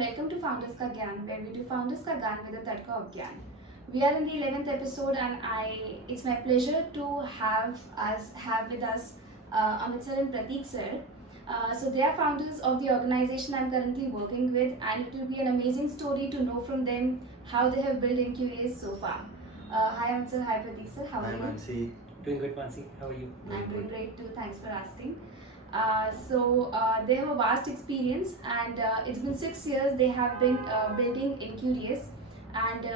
welcome to Founders Ka Gyaan, where we do Founders Ka Gyaan with a tadka of Gyan. We are in the 11th episode, and it's my pleasure to have with us Amit sir and Prateek sir. So they are founders of the organization I'm currently working with, and it will be an amazing story to know from them how they have built Enqurious so far. Hi Amit sir, hi Prateek sir, how are you? Hi Mansi. Doing good, Mansi. How are you? I'm doing great too. Thanks for asking. They have a vast experience, and it's been 6 years they have been building Enqurious, and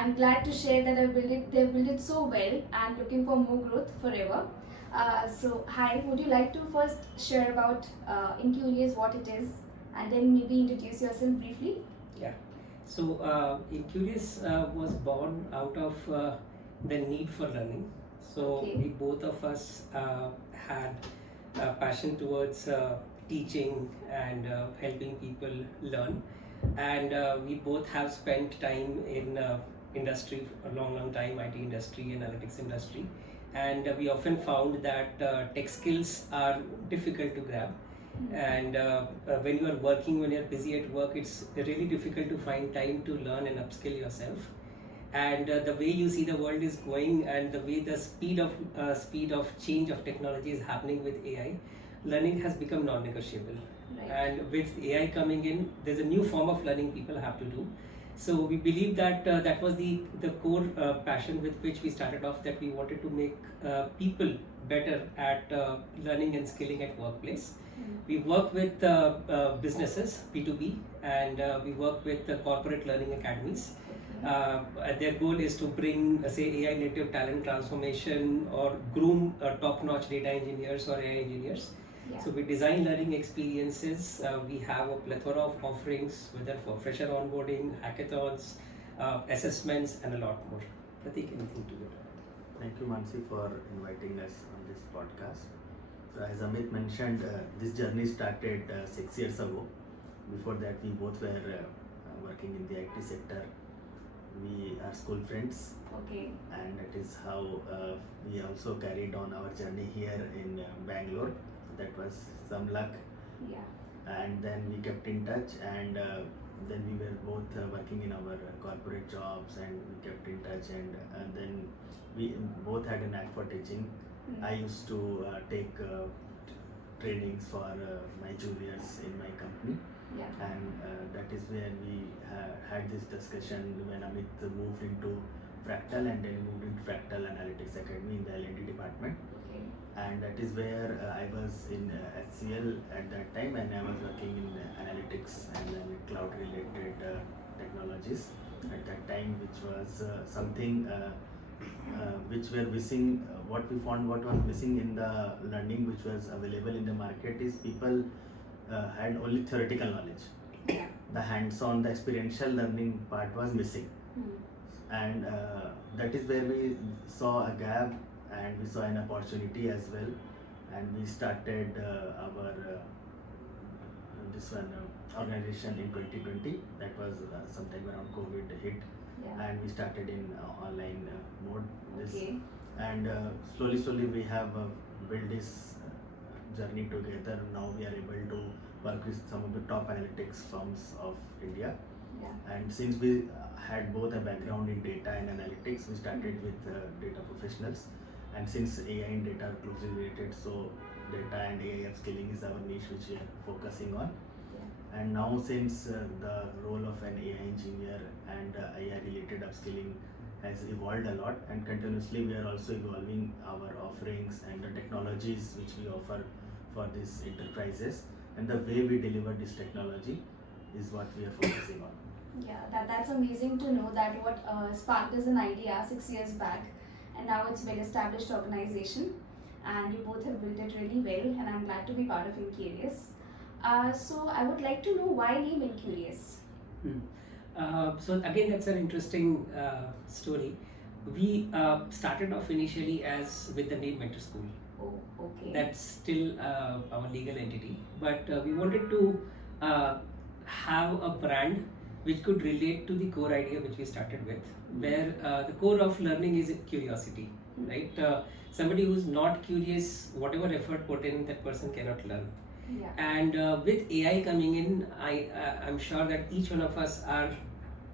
I'm glad to share that they've built it so well, and looking for more growth forever. Hi, would you like to first share about Enqurious, what it is, and then maybe introduce yourself briefly? Yeah. So, Enqurious was born out of the need for learning. So, Okay. we both of us had a passion towards teaching and helping people learn. And we both have spent time in industry for a long time, IT industry, analytics industry. And we often found that tech skills are difficult to grab. And when you are working, when you're busy at work, it's really difficult to find time to learn and upskill yourself. And the way you see the world is going, and the way the speed of change of technology is happening with AI, learning has become non-negotiable. Right. And with AI coming in, there's a new form of learning people have to do. So we believe that that was the core passion with which we started off, that we wanted to make people better at learning and skilling at workplace. We work with businesses, B2B, and we work with corporate learning academies. Their goal is to bring, say, AI native talent transformation, or groom top-notch data engineers or AI engineers. Yeah. So we design learning experiences. We have a plethora of offerings, whether for fresher onboarding, hackathons, assessments, and a lot more. Prateek, anything to it? Thank you Mansi for inviting us on this podcast. So as Amit mentioned, this journey started 6 years ago. Before that we both were working in the IT sector. We are school friends, Okay. and that is how we also carried on our journey here in Bangalore. That was some luck, Yeah. and then we kept in touch, and then we were both working in our corporate jobs, and we kept in touch, and then we both had a knack for teaching. I used to take trainings for my juniors in my company, Yeah. and that is when we had this discussion when Amit moved into Fractal, and then moved into Fractal Analytics Academy in the L&D department. Okay. And that is where I was in HCL at that time, and I was working in analytics and cloud related technologies at that time, which was something which were missing. What we found, what was missing in the learning which was available in the market, is people had only theoretical knowledge. Yeah. The hands-on, the experiential learning part was missing, and that is where we saw a gap, and we saw an opportunity as well, and we started our organization in 2020. That was sometime around COVID hit, Yeah. and we started in online mode. Okay. And slowly we have built this journey together. Now we are able to work with some of the top analytics firms of India. Yeah. And since we had both a background in data and analytics, we started with data professionals. And since AI and data are closely related, so data and AI upskilling is our niche which we are focusing on. Yeah. And now since the role of an AI engineer and AI related upskilling has evolved a lot, and continuously we are also evolving our offerings and the technologies which we offer for these enterprises, and the way we deliver this technology is what we are focusing on. Yeah, that's amazing to know that what sparked as an idea 6 years back, and now it's well established organization, and you both have built it really well, and I'm glad to be part of Enqurious. So I would like to know, why name Enqurious? So again, that's an interesting story. We started off initially as with the name Mentor School. Oh, okay. That's still our legal entity, but we wanted to have a brand which could relate to the core idea which we started with, where the core of learning is curiosity, right? Somebody who's not curious, whatever effort put in, that person cannot learn. Yeah. And with AI coming in, I'm sure that each one of us are,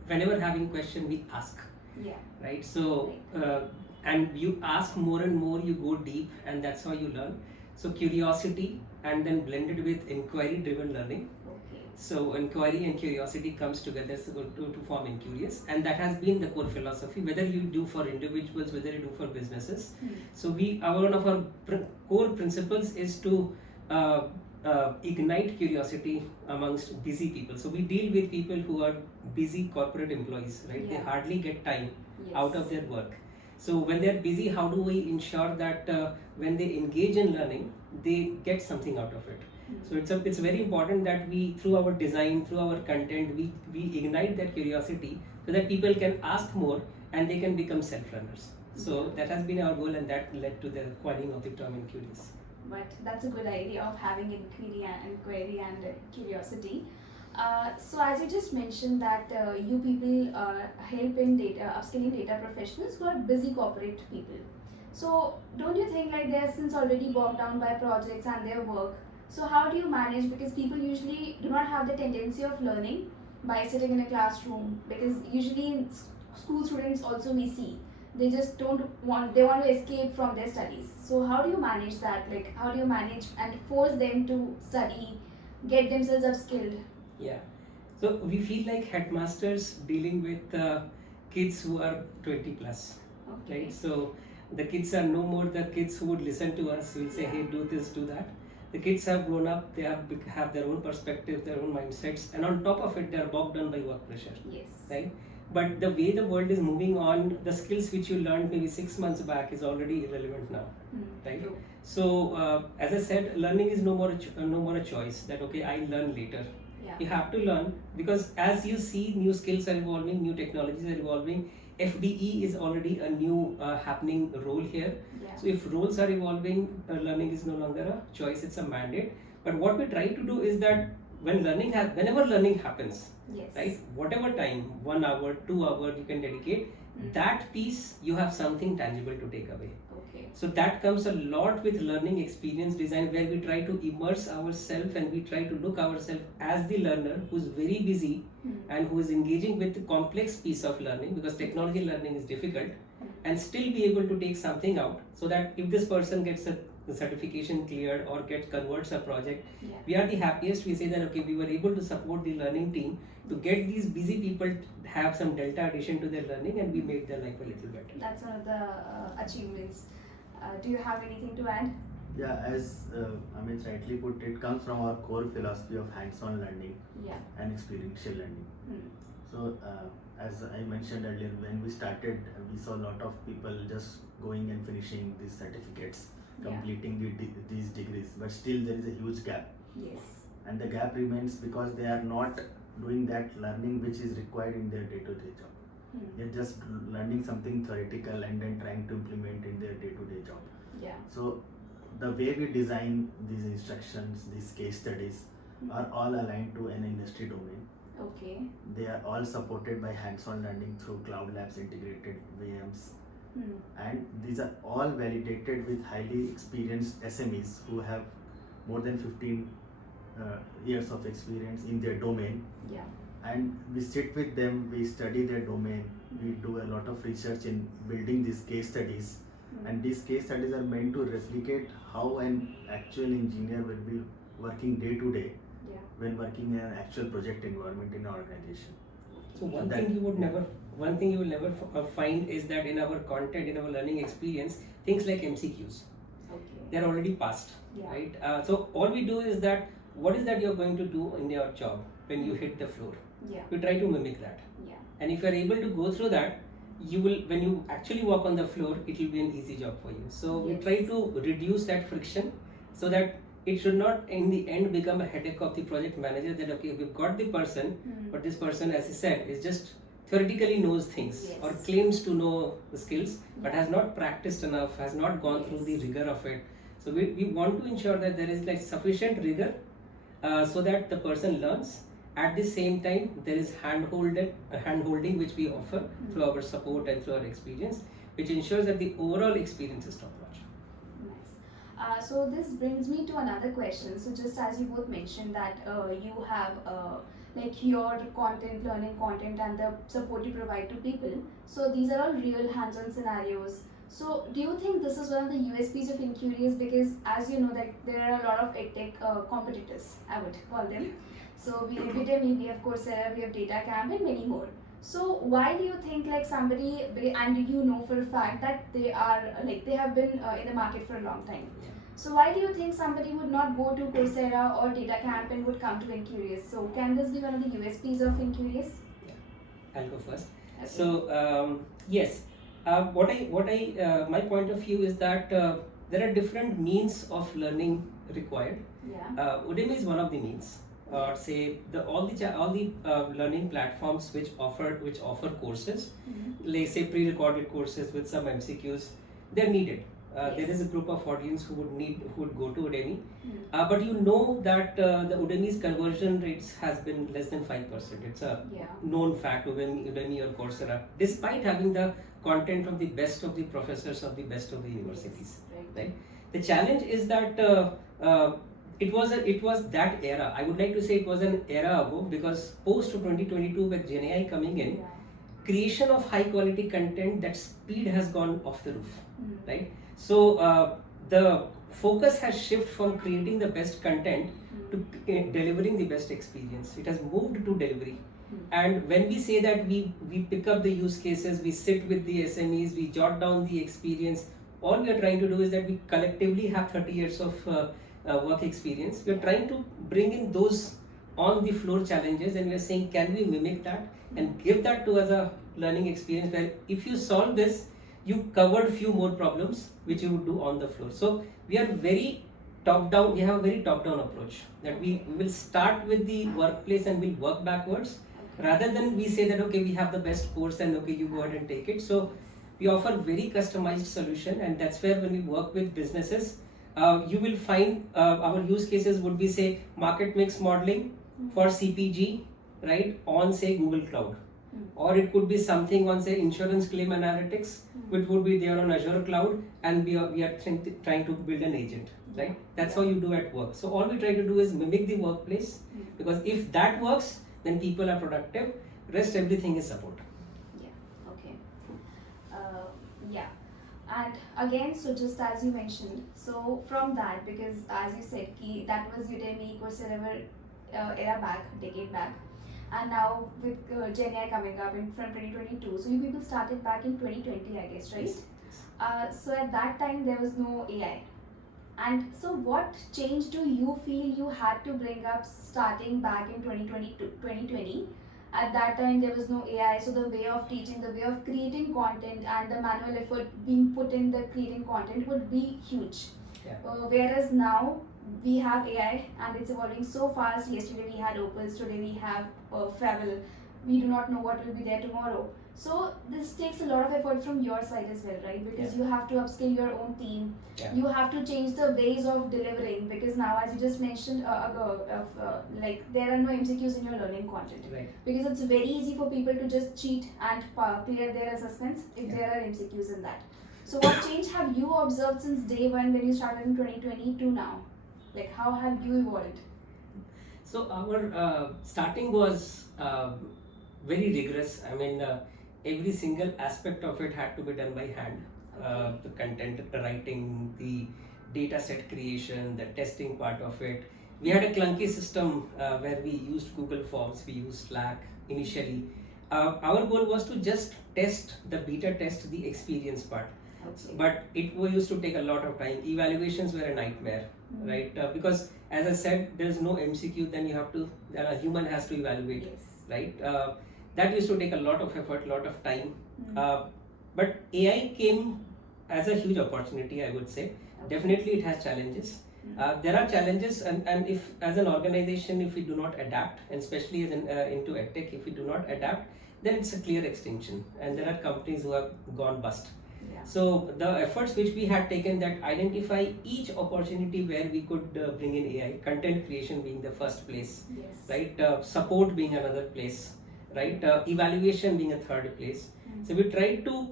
whenever having question, we ask, Yeah. right? So Right. and you ask more and more, you go deep, and that's how you learn. So curiosity, and then blended with inquiry driven learning. Okay. So inquiry and curiosity comes together to form Enqurious, and that has been the core philosophy, whether you do for individuals, whether you do for businesses. So one of our core principles is to ignite curiosity amongst busy people. So we deal with people who are busy corporate employees, right? They Yeah. hardly get time Yes. out of their work. So when they're busy, how do we ensure that when they engage in learning, they get something out of it? So it's very important that we, through our design, through our content, we ignite that curiosity so that people can ask more and they can become self-learners. So that has been our goal, and that led to the coining of the term Enqurious. But that's a good idea of having inquiry and curiosity. So as you just mentioned that you people help in upskilling data professionals who are busy corporate people. So don't you think like they are since already bogged down by projects and their work? So how do you manage, because people usually do not have the tendency of learning by sitting in a classroom, because usually in school students also we see they just they want to escape from their studies. So how do you manage that? Like how do you manage and force them to study, get themselves upskilled? Yeah. So we feel like headmasters dealing with kids who are 20 plus, Okay. right? So the kids are no more the kids who would listen to us. We'll say, hey, do this, do that. The kids have grown up. They have their own perspective, their own mindsets, and on top of it, they are bogged down by work pressure, Yes. right? But the way the world is moving on, the skills which you learned maybe 6 months back is already irrelevant now, right? True. So as I said, learning is no more a choice that okay, I learn later. Yeah. You have to learn, because as you see, new skills are evolving, new technologies are evolving. FDE is already a new happening role here. Yeah. So if roles are evolving, learning is no longer a choice, it's a mandate. But what we try to do is that whenever learning happens, Yes. right, whatever time, 1 hour, 2 hours you can dedicate, that piece you have something tangible to take away. Okay. So that comes a lot with learning experience design, where we try to immerse ourselves and we try to look ourselves as the learner who's very busy and who is engaging with the complex piece of learning, because technology learning is difficult, and still be able to take something out, so that if this person gets a certification cleared or converts a project, Yeah. we are the happiest. We say that okay, we were able to support the learning team to get these busy people have some delta addition to their learning, and we made their life a little better. That's one of the achievements. Do you have anything to add? Yeah, as Amit rightly put, it comes from our core philosophy of hands-on learning Yeah. and experiential learning. Hmm. So, as I mentioned earlier, when we started, we saw a lot of people just going and finishing these certificates, Yeah. completing these degrees, but still there is a huge gap. Yes. And the gap remains because they are not doing that learning which is required in their day-to-day job. They're just learning something theoretical and then trying to implement in their day-to-day job. Yeah. So the way we design these instructions, these case studies are all aligned to an industry domain. Okay. They are all supported by hands-on learning through cloud labs, integrated VMs, and these are all validated with highly experienced SMEs who have more than 15 years of experience in their domain. Yeah. And we sit with them, we study their domain, we do a lot of research in building these case studies, and these case studies are meant to replicate how an actual engineer will be working day to day Yeah. when working in an actual project environment in an organization. So one That- thing you will never find is that in our content, in our learning experience, things like MCQs, Okay. they're already passed, Yeah. right? So all we do is that, what is that you're going to do in your job when you hit the floor? Yeah. We try to mimic that. Yeah. And if you're able to go through that, you will, when you actually walk on the floor, it will be an easy job for you. So we Yes. try to reduce that friction, so that it should not in the end become a headache of the project manager, that okay, we've got the person, but this person, as he said, is just theoretically knows things Yes. or claims to know the skills, but Yeah. has not practiced enough, has not gone through the Yes. rigor of it. So we want to ensure that there is like sufficient rigor so that the person learns. At the same time, there is hand-holding which we offer through our support and through our experience, which ensures that the overall experience is top-notch. Nice. So this brings me to another question. So just as you both mentioned that you have like your content, learning content, and the support you provide to people. So these are all real hands-on scenarios. So do you think this is one of the USPs of Enqurious? Because as you know that there are a lot of EdTech competitors, I would call them. So we have Udemy, we have Coursera, we have DataCamp, and many more. So why do you think like somebody, and you know for a fact that they are like they have been in the market for a long time. So why do you think somebody would not go to Coursera or DataCamp and would come to Enqurious? So can this be one of the USPs of Enqurious? I'll go first. Okay. So yes, my point of view is that there are different means of learning required. Yeah. Udemy is one of the means. Or say all the learning platforms which offer courses, like say pre-recorded courses with some MCQs, they're needed. Yes. There is a group of audience who would go to Udemy, but you know that the Udemy's conversion rates has been less than 5%. It's a known fact. Udemy or Coursera, despite having the content of the best of the professors of the best of the universities, Yes. right? The challenge is that it was that era. I would like to say it was an era ago, because post 2022 with Gen AI coming in, creation of high quality content, that speed has gone off the roof, right? So the focus has shifted from creating the best content to delivering the best experience. It has moved to delivery. And when we say that we pick up the use cases, we sit with the SMEs, we jot down the experience, all we are trying to do is that we collectively have 30 years of work experience. We are trying to bring in those on the floor challenges, and we are saying, can we mimic that and give that to as a learning experience, where if you solve this, you covered few more problems which you would do on the floor. So we are very top down. We have a very top down approach, that we will start with the workplace and we'll work backwards, rather than we say that okay, we have the best course and okay, you go ahead and take it. So we offer very customized solution, and that's where when we work with businesses, you will find our use cases would be say market mix modeling for CPG, right, on say Google Cloud, or it could be something on say insurance claim analytics, which would be there on Azure Cloud, and we are trying to build an agent, right? That's how you do at work. So all we try to do is mimic the workplace, because if that works, then people are productive. Rest everything is support. Yeah. Okay. Yeah. And again, so just as you mentioned, so from that, because as you said, that was Udemy, Coursera era back, decade back, and now with Gen AI coming up from 2022, so you people started back in 2020, I guess, right? Yes. So at that time there was no AI, and so what change do you feel you had to bring up starting back in 2020? At that time there was no AI, so the way of teaching, the way of creating content, and the manual effort being put in the creating content would be huge. Yeah. Whereas now we have AI and it's evolving so fast. Yesterday we had Opals, today we have Favel. We do not know what will be there tomorrow. So this takes a lot of effort from your side as well, right? Because you have to upskill your own team. You have to change the ways of delivering, because now, as you just mentioned like there are no MCQs in your learning content, Right. because it's very easy for people to just cheat and clear their assessments if there are MCQs in that. So what change have you observed since day one when you started in 2020 to now? Like how have you evolved? So our starting was very rigorous. I mean, every single aspect of it had to be done by hand. The content writing, the data set creation, the testing part of it. We had a clunky system where we used Google Forms, we used Slack initially. Our goal was to just the beta test the experience part. Okay. But it used to take a lot of time. Evaluations were a nightmare, right? Because as I said, there's no MCQ, then you have to, a human has to evaluate, Yes. right? That used to take a lot of effort, lot of time. But AI came as a huge opportunity, I would say. Definitely it has challenges. There are challenges, and if as an organization, if we do not adapt, and especially as into EdTech, if we do not adapt, then it's a clear extinction, and there are companies who have gone bust. So the efforts which we had taken, that identify each opportunity where we could bring in AI, content creation being the first place, right? Support being another place, right? Evaluation being a third place. So we tried to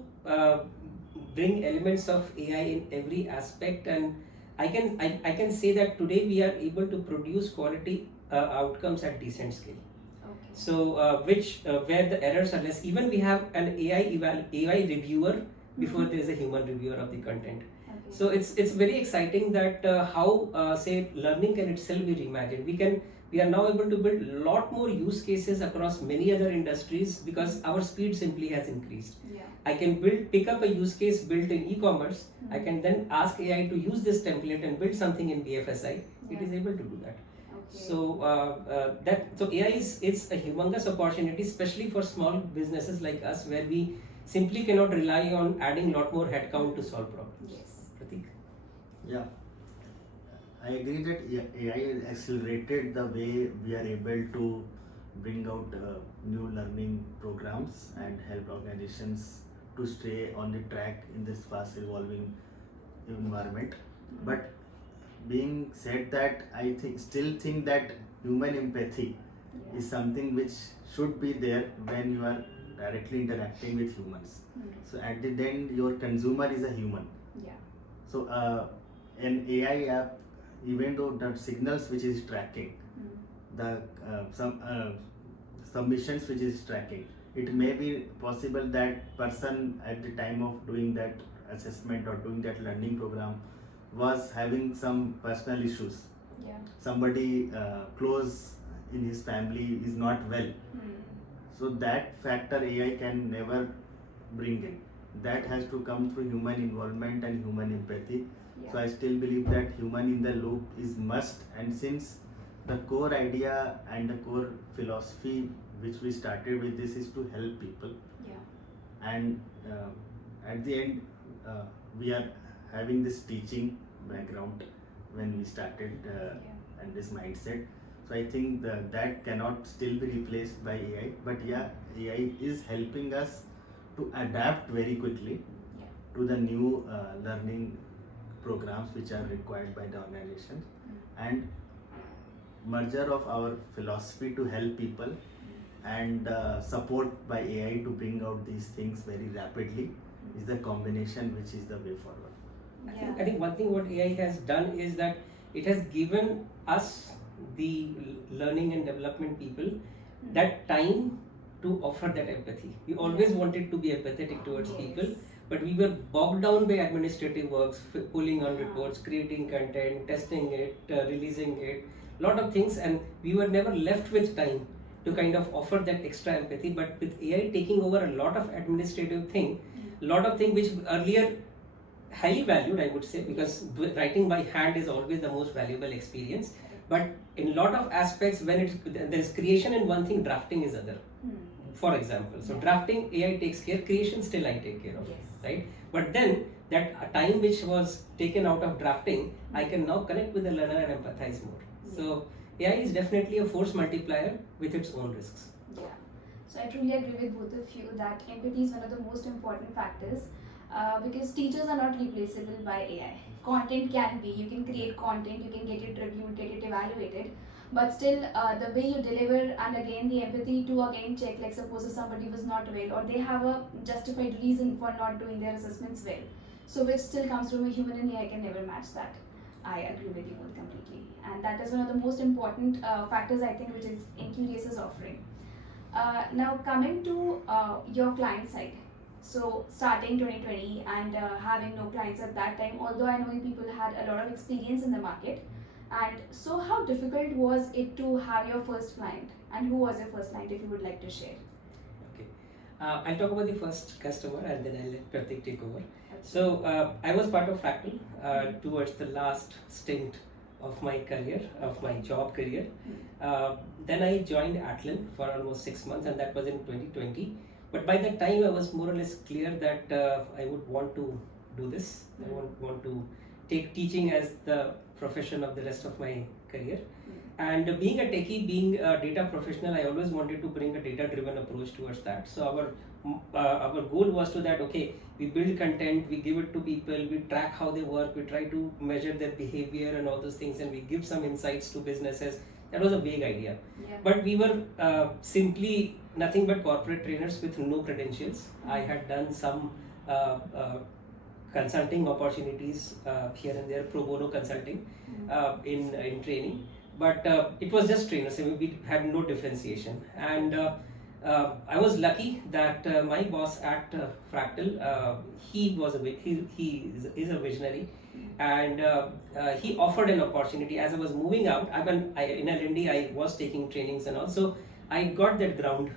bring elements of AI in every aspect, and I can say that today we are able to produce quality outcomes at decent scale. Okay. So where the errors are less. Even we have an AI reviewer before there is a human reviewer of the content. Okay. So it's very exciting that how say learning can itself be reimagined. We are now able to build a lot more use cases across many other industries because our speed simply has increased. Yeah. I can pick up a use case built in e-commerce. I can then ask AI to use this template and build something in BFSI. It is able to do that. Okay. So AI is a humongous opportunity, especially for small businesses like us, where we simply cannot rely on adding a lot more headcount to solve problems. Yes. Prateek? Yeah, I agree that AI has accelerated the way we are able to bring out new learning programs and help organizations to stay on the track in this fast evolving environment. But being said that, I still think that human empathy is something which should be there when you are directly interacting with humans. So at the end, your consumer is a human. Yeah. So an AI app, even though the signals which is tracking, the some submissions which is tracking, it may be possible that person at the time of doing that assessment or doing that learning program was having some personal issues. Yeah. Somebody close in his family is not well. So that factor AI can never bring in. That has to come through human involvement and human empathy. Yeah. So I still believe that human in the loop is must, and since the core idea and the core philosophy which we started with this is to help people, Yeah. and at the end we are having this teaching background when we started and this mindset. So I think that cannot still be replaced by AI, but yeah, AI is helping us to adapt very quickly to the new learning programs which are required by the organizations, and merger of our philosophy to help people and support by AI to bring out these things very rapidly is the combination which is the way forward. I think one thing what AI has done is that it has given us, the learning and development people, that time to offer that empathy. We always wanted to be empathetic towards people, but we were bogged down by administrative works, pulling on reports, creating content, testing it, releasing it, lot of things, and we were never left with time to kind of offer that extra empathy. But with AI taking over a lot of administrative thing, lot of things which earlier highly valued, I would say, because writing by hand is always the most valuable experience. But in a lot of aspects, when there's creation in one thing, drafting is other. For example, so drafting AI takes care, creation still I take care of, right? But then that time which was taken out of drafting, I can now connect with the learner and empathize more. So AI is definitely a force multiplier with its own risks. Yeah. So I truly agree with both of you that empathy is one of the most important factors because teachers are not replaceable by AI. Content can be, you can create content, you can get it reviewed, get it evaluated, but still the way you deliver, and again the empathy to again check, like suppose if somebody was not well or they have a justified reason for not doing their assessments well, so which still comes from a human, and AI can never match that. I agree with you both completely, and that is one of the most important factors I think which is Enqurious is offering. Now coming to your client side, so starting 2020 and having no clients at that time, although I know you people had a lot of experience in the market, and so how difficult was it to have your first client, and who was your first client, if you would like to share? Okay, I'll talk about the first customer and then I'll let Pratik take over. So I was part of Fractal towards the last stint of my career, of my job career. Then I joined Atlan for almost 6 months, and that was in 2020. But by that time I was more or less clear that I would want to do this. I want to take teaching as the profession of the rest of my career. And being a techie, being a data professional, I always wanted to bring a data-driven approach towards that. So our goal was to that, okay, we build content, we give it to people, we track how they work, we try to measure their behavior and all those things, and we give some insights to businesses. That was a vague idea. But we were simply nothing but corporate trainers with no credentials. I had done some consulting opportunities here and there, pro bono consulting in training, but it was just trainers. I mean, we had no differentiation, and I was lucky that my boss at Fractal, he was he is a visionary, and he offered an opportunity as I was moving out. In L&D I was taking trainings, and also I got that ground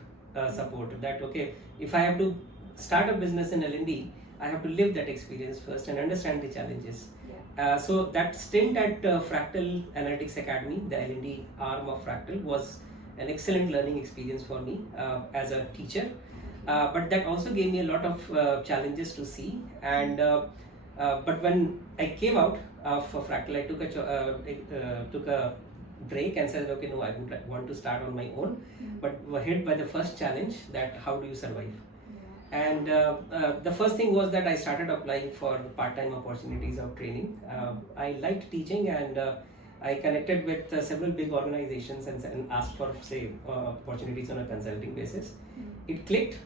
support that okay, if I have to start a business in L&D, I have to live that experience first and understand the challenges. So that stint at Fractal Analytics Academy, the L&D arm of Fractal, was an excellent learning experience for me as a teacher. But that also gave me a lot of challenges to see. And but when I came out of Fractal, I took a break and said, okay, no, I would want to start on my own. But were hit by the first challenge, that how do you survive? And the first thing was that I started applying for part-time opportunities of training. I liked teaching, and I connected with several big organizations and asked for, say, opportunities on a consulting basis. It clicked.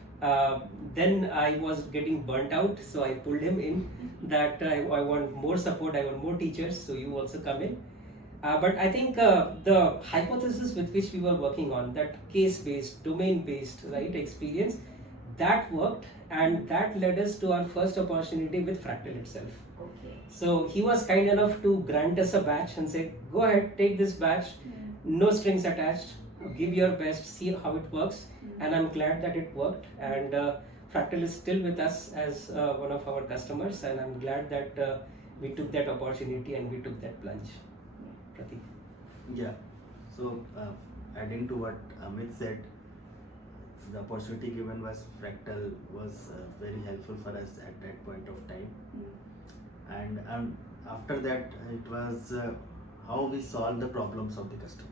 Then I was getting burnt out, so I pulled him in that I want more support, I want more teachers, so you also come in. But I think the hypothesis with which we were working on, that case-based, domain-based, right, experience, that worked, and that led us to our first opportunity with Fractal itself. Okay. So he was kind enough to grant us a batch and say, go ahead, take this batch, no strings attached, give your best, see how it works. And I'm glad that it worked, and Fractal is still with us as one of our customers, and I'm glad that we took that opportunity and we took that plunge. Prateek. Yeah, so adding to what Amit said, the opportunity given by Fractal was very helpful for us at that point of time. And after that, it was how we solve the problems of the customer.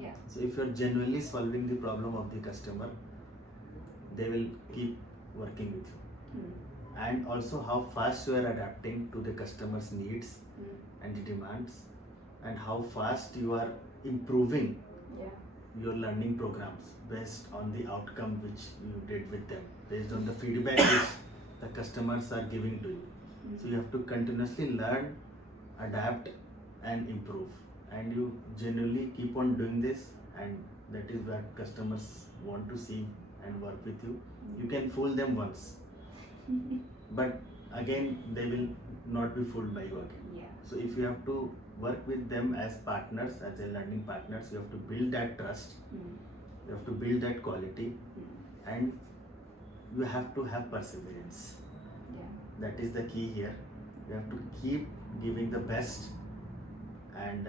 Yeah. So if you're genuinely solving the problem of the customer, they will keep working with you. And also how fast you are adapting to the customer's needs and the demands, and how fast you are improving your learning programs based on the outcome which you did with them, based on the feedback which the customers are giving to you. So you have to continuously learn, adapt and improve, and you genuinely keep on doing this, and that is what customers want to see and work with you. You can fool them once, but again they will not be fooled by you again. So if you have to work with them as partners, as a learning partners, you have to build that trust, you have to build that quality, and you have to have perseverance. That is the key here. You have to keep giving the best, and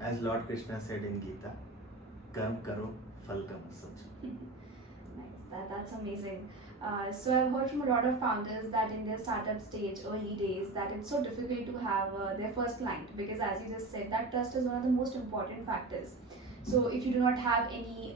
as Lord Krishna said in Gita, karm karo phal ka mat socho. Nice, that's amazing. So I've heard from a lot of founders that in their startup stage, early days, that it's so difficult to have their first client, because as you just said, that trust is one of the most important factors. So if you do not have any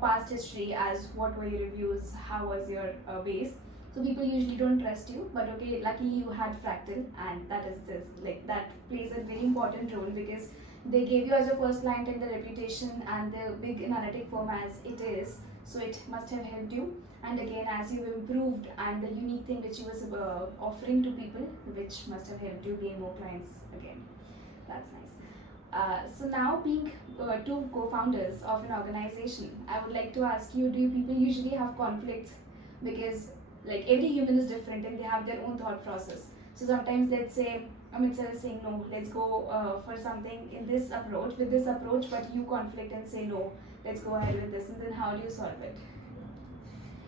past history as what were your reviews, how was your base, so people usually don't trust you. But okay, luckily you had Fractal, and that plays a very important role, because they gave you as your first client and the reputation and the big analytic firm as it is, so it must have helped you. And again, as you've improved, and the unique thing which you were offering to people, which must have helped you gain more clients again. That's nice. So now, being two co-founders of an organization, I would like to ask you, do people usually have conflicts? Because like every human is different and they have their own thought process. So sometimes let's say Amit sir is saying no, let's go for something in this approach, with this approach, but you conflict and say no, let's go ahead with this, and then how do you solve it?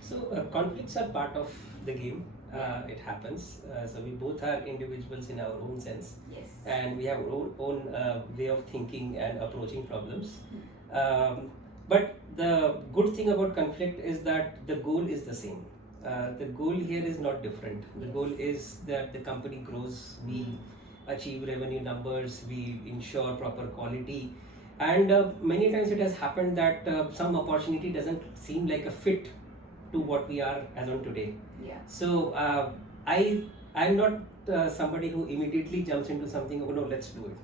So conflicts are part of the game. It happens. So we both are individuals in our own sense, Yes. and we have our own way of thinking and approaching problems. But the good thing about conflict is that the goal is the same. The goal here is not different. The goal is that the company grows, we achieve revenue numbers, we ensure proper quality, and many times it has happened that some opportunity doesn't seem like a fit to what we are as on today. Yeah. So I'm not somebody who immediately jumps into something, oh no, let's do it.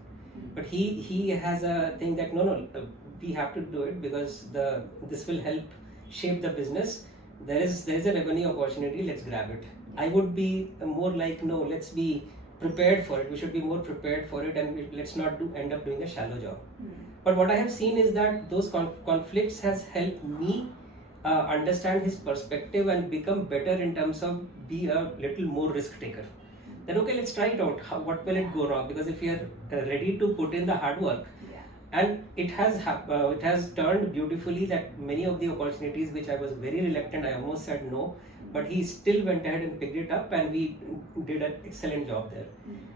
But he has a thing that no, we have to do it because this will help shape the business. There is a revenue opportunity, let's grab it. I would be more like, no, let's be prepared for it. We should be more prepared for it, and let's not end up doing a shallow job. But what I have seen is that those conflicts has helped me understand his perspective and become better in terms of be a little more risk taker. Then okay, let's try it out. What will it go wrong? Because if you are ready to put in the hard work, and it has turned beautifully, that many of the opportunities which I was very reluctant, I almost said no, but he still went ahead and picked it up, and we did an excellent job there.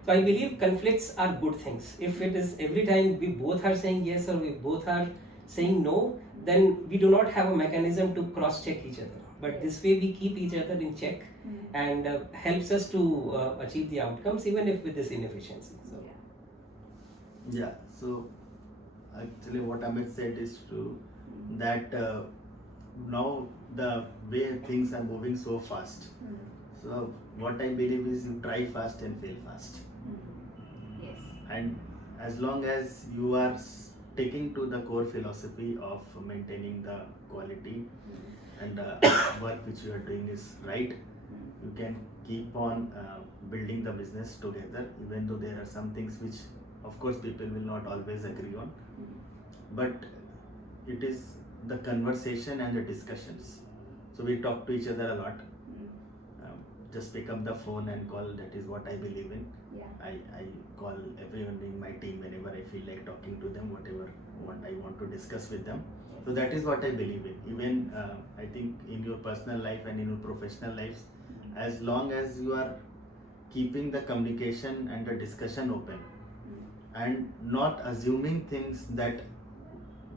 So I believe conflicts are good things. If it is every time we both are saying yes or we both are saying no, then we do not have a mechanism to cross-check each other. But this way we keep each other in check, and helps us to achieve the outcomes, even if with this inefficiency. So. Yeah, so actually what Amit said is true, that now the way things are moving so fast. So what I believe is you try fast and fail fast. Yes. And as long as you are sticking to the core philosophy of maintaining the quality and the work which you are doing is right, you can keep on building the business together, even though there are some things which of course people will not always agree on, but it is the conversation and the discussions. So we talk to each other a lot. Just pick up the phone and call. That is what I believe in. I call everyone in my team whenever I feel like talking to them, what I want to discuss with them. So that is what I believe in. Even I think in your personal life and in your professional lives, as long as you are keeping the communication and the discussion open, and not assuming things that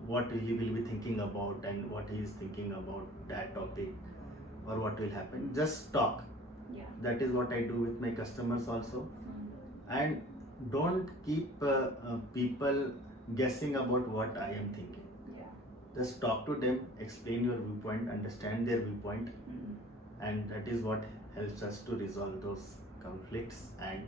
what he will be thinking about and what he is thinking about that topic or what will happen, just talk. That is what I do with my customers also. And don't keep people guessing about what I am thinking. Just talk to them, explain your viewpoint, understand their viewpoint, and that is what helps us to resolve those conflicts and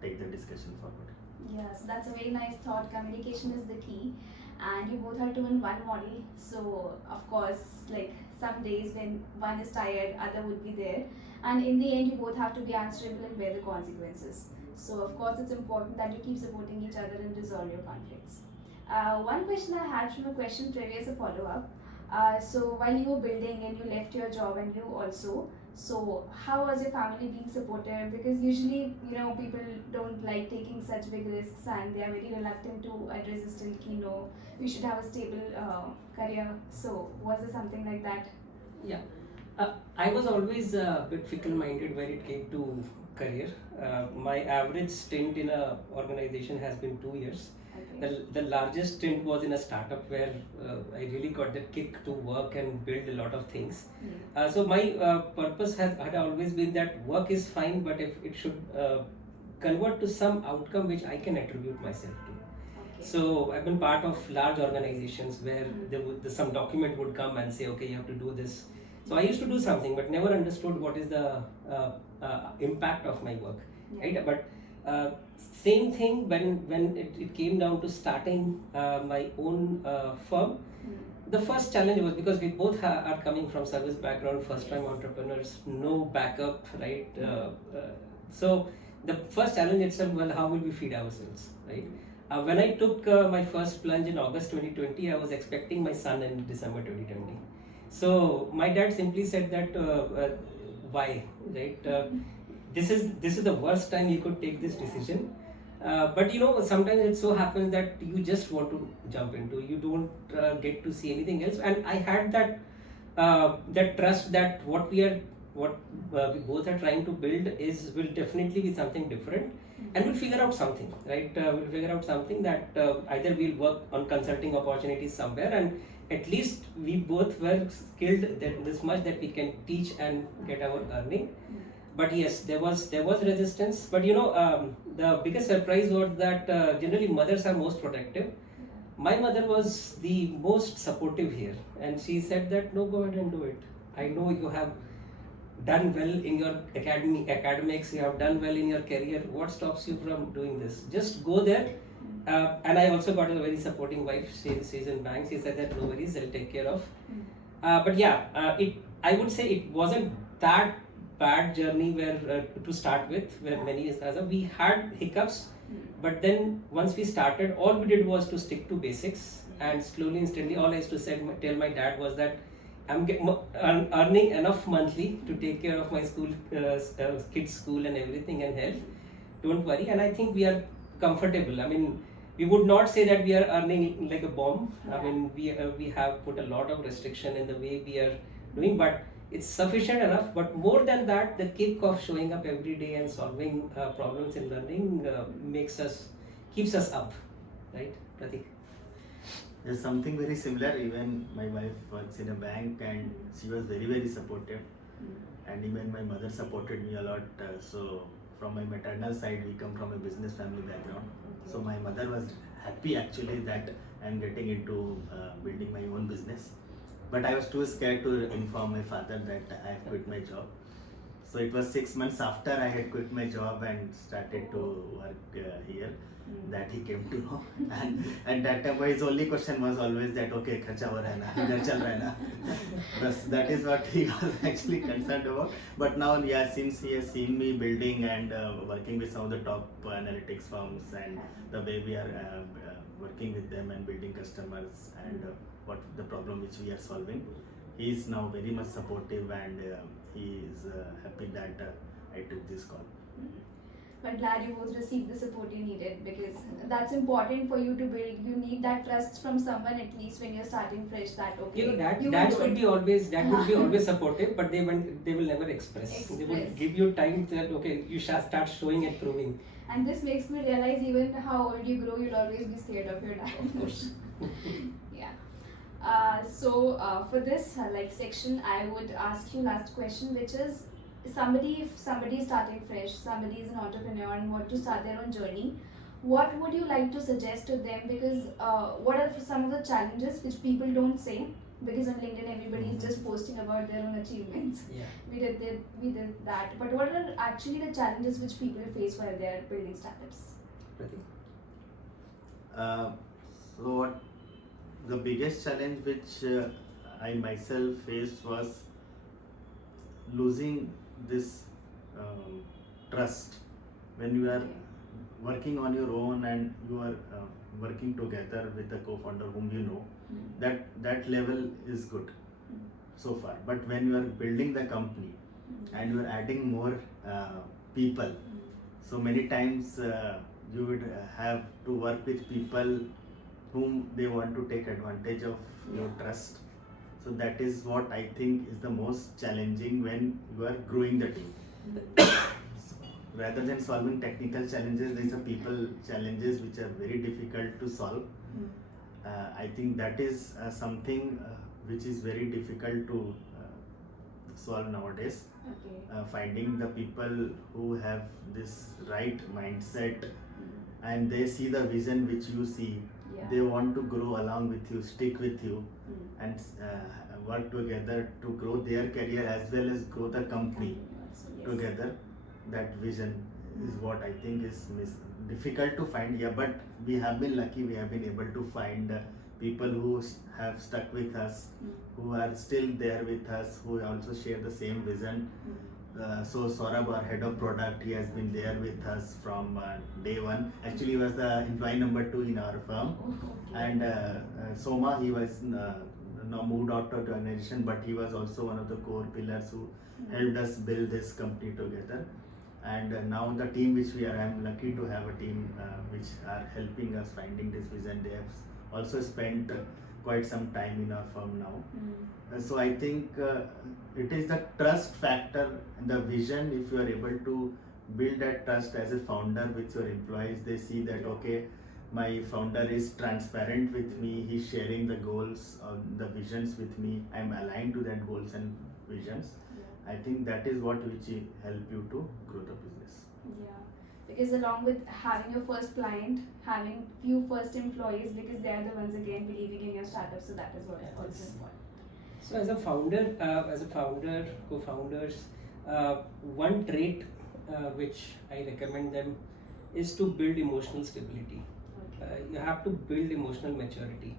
take the discussion forward. Yes, that's a very nice thought. Communication is the key, and you both are two in one model. So of course, like some days when one is tired, other would be there, and in the end, you both have to be answerable and bear the consequences. So of course, it's important that you keep supporting each other and resolve your conflicts. One question I had from a question previous, a follow up. So while you were building and you left your job and you also, so how was your family being supportive? Because usually, people don't like taking such big risks and they are very reluctant to address this still, we should have a stable career. So was there something like that? Yeah, I was always a bit fickle-minded when it came to career. My average stint in a organization has been 2 years. Okay. The largest stint was in a startup where I really got the kick to work and build a lot of things. So my purpose had always been that work is fine, but if it should convert to some outcome which I can attribute myself to. Okay. So I've been part of large organizations where some document would come and say, okay, you have to do this. So I used to do something, but never understood what is the impact of my work, right? But same thing when it came down to starting my own firm. The first challenge was because we both are coming from service background, first time entrepreneurs, no backup, right? So the first challenge itself, well, how will we feed ourselves, right? When I took my first plunge in August 2020, I was expecting my son in December 2020. So my dad simply said that why, right? This is the worst time you could take this decision. But sometimes it so happens that you just want to jump into, you don't get to see anything else. And I had that trust that what we both are trying to build will definitely be something different, and we'll figure out something, right? We'll figure out something that either we'll work on consulting opportunities somewhere, and at least we both were skilled this much that we can teach and get our earning. But yes, there was resistance. But the biggest surprise was that generally mothers are most protective. My mother was the most supportive here, and she said that no, go ahead and do it. I know you have done well in your academics, you have done well in your career. What stops you from doing this? Just go there. And I also got a very supporting wife. She's in bank. She said that no worries, I'll take care of. But yeah, I would say it wasn't that bad journey where to start with, where many as we had hiccups, but then once we started, all we did was to stick to basics, and slowly and steadily, all I used to tell my dad was that I'm earning enough monthly to take care of my school, kids' school and everything and health. Don't worry, and I think we are comfortable. I mean, we would not say that we are earning like a bomb. I mean, we have put a lot of restriction in the way we are doing, but it's sufficient enough. But more than that, the kick of showing up every day and solving problems in learning keeps us up, right, Prateek? There's something very similar. Even my wife works in a bank, and she was very, very supportive. And even my mother supported me a lot. So from my maternal side, we come from a business family background. So my mother was happy actually that I'm getting into building my own business. But I was too scared to inform my father that I have quit my job. So it was 6 months after I had quit my job and started to work here that he came to know. And that time his only question was always that, okay, kharcha ho raha hai na, ghar chal raha hai na. But that is what he was actually concerned about. But now, yeah, since he has seen me building and working with some of the top analytics firms, and the way we are working with them and building customers, and what the problem which we are solving, he is now very much supportive, and he is happy that I took this call. But glad you both received the support you needed, because that's important for you to build. You need that trust from someone at least when you're starting fresh. That okay, dads would be always supportive, but they will never express. They will give you time that okay, you shall start showing and proving. And this makes me realize even how old you grow, you'll always be scared of your dad. Of course. Yeah. For this section, I would ask you last question, which is if somebody is starting fresh, somebody is an entrepreneur and want to start their own journey, what would you like to suggest to them? Because what are some of the challenges which people don't say? Because on LinkedIn everybody is just posting about their own achievements. Yeah. We did that. But what are actually the challenges which people face while they are building startups? So the biggest challenge which I myself faced was losing this trust. When you are working on your own and you are working together with a co-founder whom you know, that level is good so far. But when you are building the company and you are adding more people, so many times you would have to work with people whom they want to take advantage of your trust. So that is what I think is the most challenging when you are growing the team. Rather than solving technical challenges, there are people challenges which are very difficult to solve. I think that is something which is very difficult to solve nowadays. Okay. Finding the people who have this right mindset and they see the vision which you see. They want to grow along with you, stick with you, and work together to grow their career as well as grow the company together. That vision is what I think is difficult to find. Yeah, but we have been lucky. We have been able to find people who have stuck with us, who are still there with us, who also share the same vision. So Saurabh, our head of product, he has been there with us from day one. Actually, he was the employee number 2 in our firm. And Soma, he was now moved out to organization, but he was also one of the core pillars who helped us build this company together. And now the team which we are, I'm lucky to have a team which are helping us finding this vision. They have also spent quite some time in our firm now. So I think it is the trust factor, the vision. If you are able to build that trust as a founder with your employees, they see that okay, my founder is transparent with me, he's sharing the goals or the visions with me, I'm aligned to that goals and visions. I think that is what which help you to grow the business. Yeah, because along with having your first client, having few first employees, because they are the ones again believing in your startup, so that is what is also important. So as a founder, co-founders, one trait which I recommend them is to build emotional stability. You have to build emotional maturity,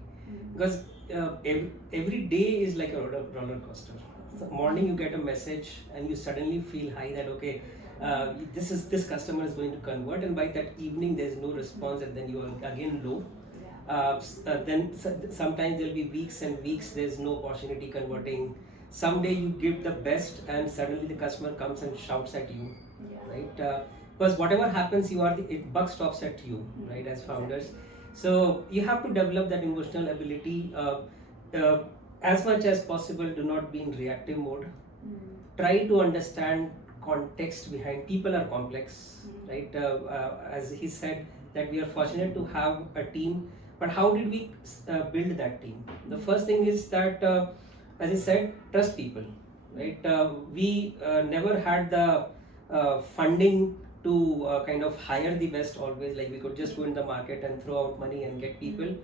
because every day is like a roller coaster. the morning you get a message and you suddenly feel high that okay, this customer is going to convert, and by that evening there's no response, and then you are again low. Sometimes there'll be weeks and weeks there's no opportunity converting. Someday you give the best and suddenly the customer comes and shouts at you, right? Because whatever happens, buck stops at you, right? As founders, so you have to develop that emotional ability. As much as possible, do not be in reactive mode. Try to understand context behind. People are complex, right? As he said, that we are fortunate to have a team, but how did we build that team? The first thing is that, as I said, trust people, right? We never had the funding to kind of hire the best always, like we could just go in the market and throw out money and get people.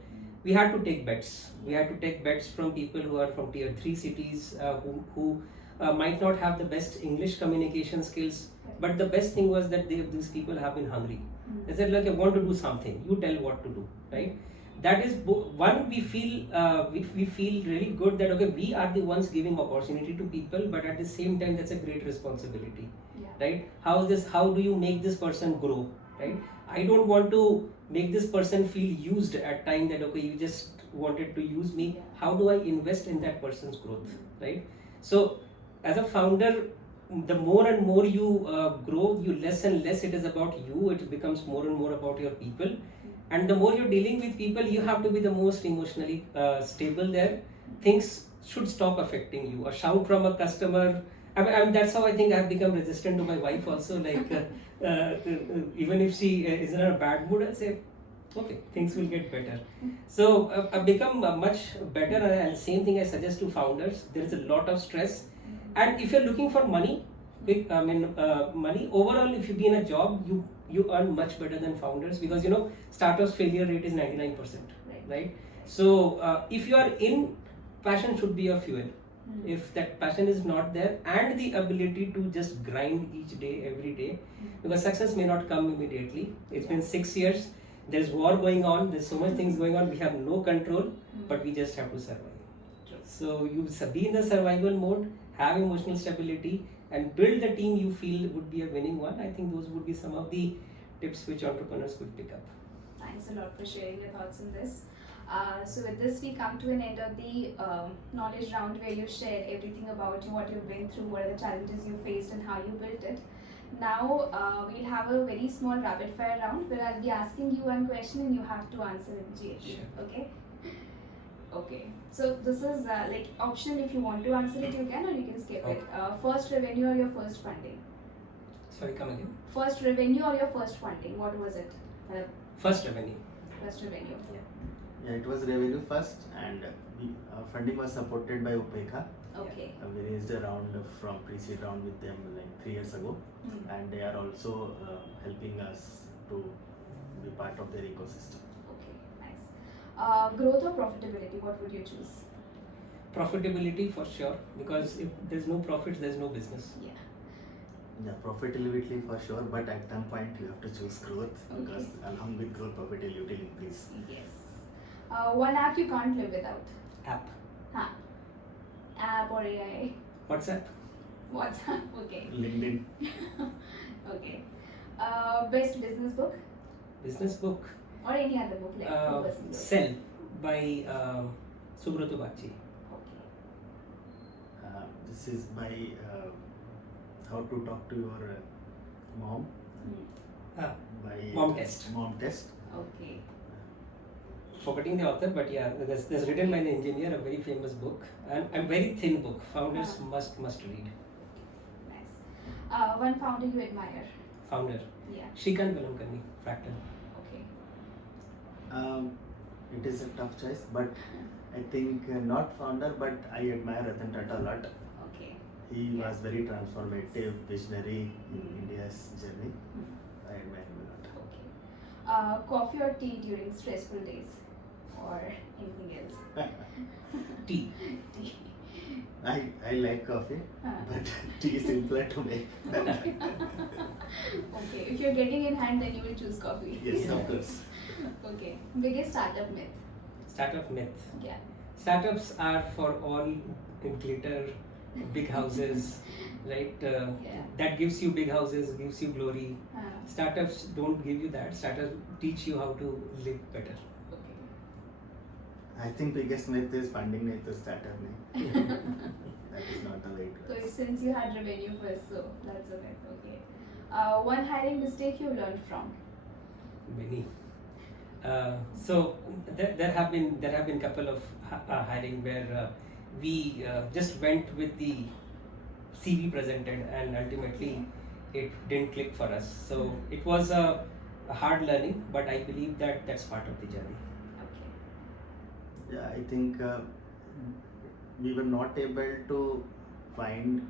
We had to take bets. We had to take bets from people who are from tier 3 cities, who might not have the best English communication skills, but the best thing was that these people have been hungry. They said, like, I want to do something, you tell what to do, right? That is one, we feel really good that okay, we are the ones giving opportunity to people, but at the same time that's a great responsibility, right? How do you make this person grow, right? I don't want to make this person feel used at time that okay, you just wanted to use me. How do I invest in that person's growth, right? So as a founder, the more and more you grow, you less and less it is about you, it becomes more and more about your people. And the more you're dealing with people, you have to be the most emotionally stable there. Things should stop affecting you. A shout from a customer, I mean, that's how I think I've become resistant to my wife also. Like, even if she is in a bad mood, I'll say, okay, things will get better. So I've become much better, and same thing I suggest to founders. There is a lot of stress. And if you're looking for money, money overall, if you be in a job, you earn much better than founders, because startups failure rate is 99%, right? So if you are in, passion should be your fuel. If that passion is not there, and the ability to just grind each day, every day, because success may not come immediately. It's been 6 years, there's war going on, there's so much things going on, we have no control, but we just have to survive. So you be in the survival mode, have emotional stability, and build the team you feel would be a winning one. I think those would be some of the tips which entrepreneurs could pick up. Thanks a lot for sharing your thoughts on this. So with this, we come to an end of the knowledge round, where you shared everything about you, what you've been through, what are the challenges you faced, and how you built it. Now we'll have a very small rapid fire round where I'll be asking you one question and you have to answer it immediately. Sure. Okay. So this is like optional. If you want to answer it, you can, or you can skip it. First revenue or your first funding? Sorry, come again. First revenue or your first funding? What was it? First revenue. First revenue. Yeah, it was revenue first, and funding was supported by Upeka. Okay. We raised a round from pre-seed round with them like 3 years ago, and they are also helping us to be part of their ecosystem. Okay, nice. Growth or profitability? What would you choose? Profitability for sure, because if there's no profits, there's no business. Yeah, profitability for sure, but at some point you have to choose growth, because along with growth, profitability will increase. Yes. One app you can't live without? App. App or AI? WhatsApp. WhatsApp, okay. LinkedIn. Okay. Best business book? Business book. Or any other book, like personal book? Sell by Subrata Bachi. Okay. This is by How to Talk to Your Mom. By Mom Test. Mom Test. Okay. Forgetting the author, but yeah, there's written by an engineer, a very famous book, and a very thin book. Founders must read. Nice. One founder you admire? Founder. Yeah. Shrikant Velamkarni, Fractal. Okay. It is a tough choice, but I think not founder, but I admire Ratan Tata a lot. Okay. He was very transformative, visionary in India's journey. I admire him a lot. Okay. Coffee or tea during stressful days? Or anything else? Tea. Tea. I like coffee, but tea is simpler to make. Okay. If you're getting in hand, then you will choose coffee. Yes, of course. Okay. Biggest startup myth? Startup myth. Yeah. Startups are for all glitter, big houses, right? Yeah. That gives you big houses, gives you glory. Uh, Startups don't give you that. Startups teach you how to live better. okay. I think biggest myth is funding नहीं तो startup नहीं. That is not the way it So works. since you had revenue first, so that's a myth. Okay. One hiring mistake you learned from. Many. So there have been couple of hiring where we just went with the CV presented and ultimately it didn't click for us. So it was a hard learning, but I believe that that's part of the journey. Okay. Yeah, I think we were not able to find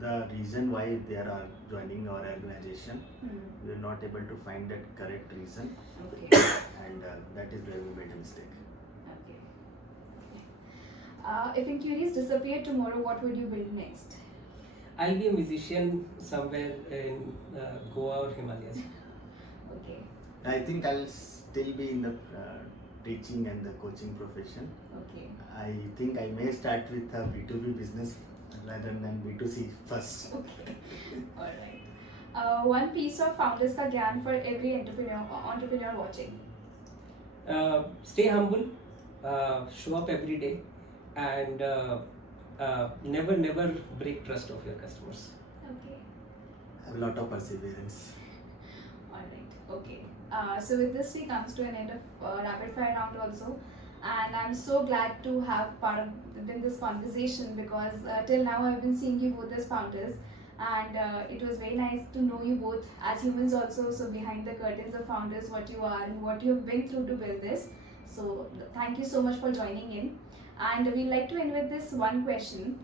the reason why they are joining our organization. We were not able to find that correct reason, Okay. and that is where we made a mistake. Okay. If Enqurious disappeared tomorrow, what would you build next? I'll be a musician somewhere in Goa or Himalayas. Okay. I think I'll still be in the teaching and the coaching profession. Okay. I think I may start with a B2B business rather than B2C first. Okay. All right. One piece of Founders Ka Gyaan for every entrepreneur watching. Stay humble, show up every day, and never break trust of your customers. Okay. Have a lot of perseverance. All right. Okay. So with this, we comes to an end of rapid fire round also, and I'm so glad to have part of in this conversation because till now I've been seeing you both as founders, and it was very nice to know you both as humans also. So behind the curtains of founders, what you are and what you've been through to build this. So thank you so much for joining in, and we'd like to end with this one question.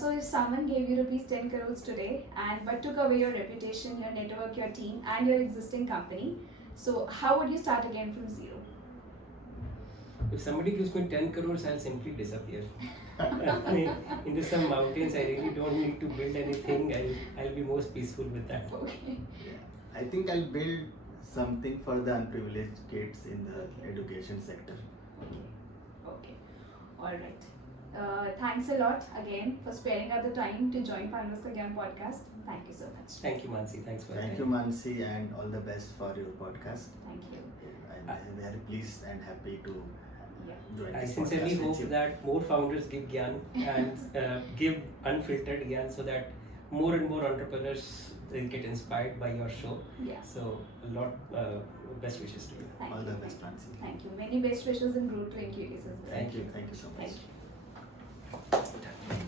So if someone gave you rupees 10 crores today but took away your reputation, your network, your team and your existing company, so how would you start again from zero? If somebody gives me 10 crores, I'll simply disappear. Into some mountains. I really don't need to build anything. I'll be most peaceful with that. Okay. I think I'll build something for the unprivileged kids in the education sector. Okay. All right. Thanks a lot again for sparing out the time to join Founders Ka Gyaan podcast. Thank you so much. Thank you, Mansi. Thanks for Thank you, Mansi, and all the best for your podcast. Thank you. I'm very pleased and happy to Yeah. join I this sincerely podcast hope with you. that more founders give Gyan and give unfiltered Gyan so that more and more entrepreneurs will get inspired by your show. Yeah. So a lot best wishes to you. Thank All you. the best, Mansi. Thank you. Many best wishes and growth to Enqurious as well. Thank you so much. Thank you.